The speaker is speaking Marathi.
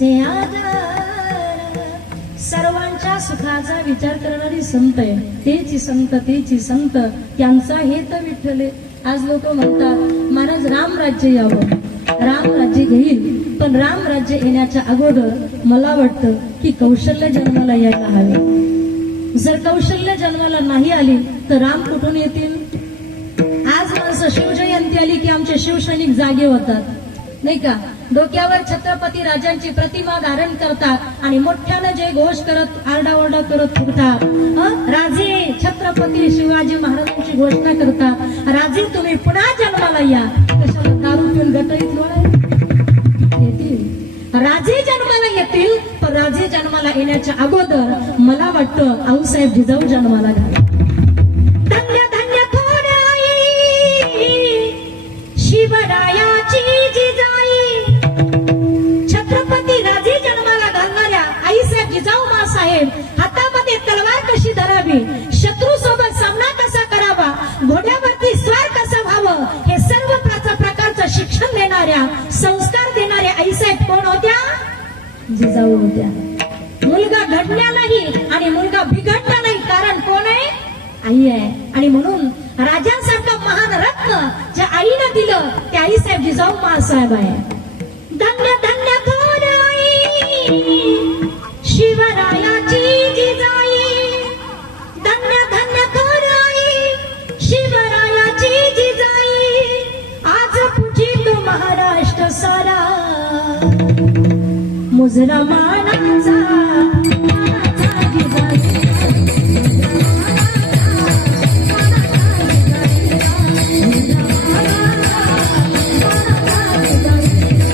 चे आधार सर्वांच्या सुखाचा विचार करणारी संत आहे. तेची संत तेची संत. त्यांचा हेत विठ्ठले. आज लोक म्हणतात महाराज राम राज्य यावं. राम राज्य घेईल. पण राम राज्य येण्याच्या अगोदर मला वाटतं की कौशल्य जन्माला यायला हवे. जर कौशल्य जन्माला नाही आली तर राम कुठून येतील? आज माणसं शिवजयंती आली की आमचे शिवसैनिक जागे होतात. नाही का? डोक्यावर छत्रपती राजांची प्रतिमा धारण करतात आणि मोठ्यानं जे घोष करत आरडाओरडा करत फिरतात राजे छत्रपती शिवाजी महाराजांची घोषणा करतात. राजे तुम्ही पुन्हा जन्माला या. कशाला दारू पिऊन गटईत येतील. राजे जन्माला येतील पण राजे जन्माला येण्याच्या अगोदर मला वाटतं आऊसाहेब जिजाऊ जन्माला घाला धन्य धन्य थोड्या शिवराया मासाहेब हातामध्ये तलवार कशी धरावी? शत्रू सोबत सामना कसा करावा? घोड्यावरती स्वार कसं व्हावं? हे सर्व प्रकारचं शिक्षण देणाऱ्या संस्कार देणाऱ्या आईसाहेब कोण होत्या? जिजाऊ होत्या. मुलगा घडला नाही आणि मुलगा बिघडला नाही. कारण कोण आहे? आई आहे. आणि म्हणून राजांसारखं महान रत्न ज्या आईनं दिलं ते आई साहेब जिजाऊ मासाहेब आहे. धन्य धन्य थोर आई शिवरायाची Was it a Ma.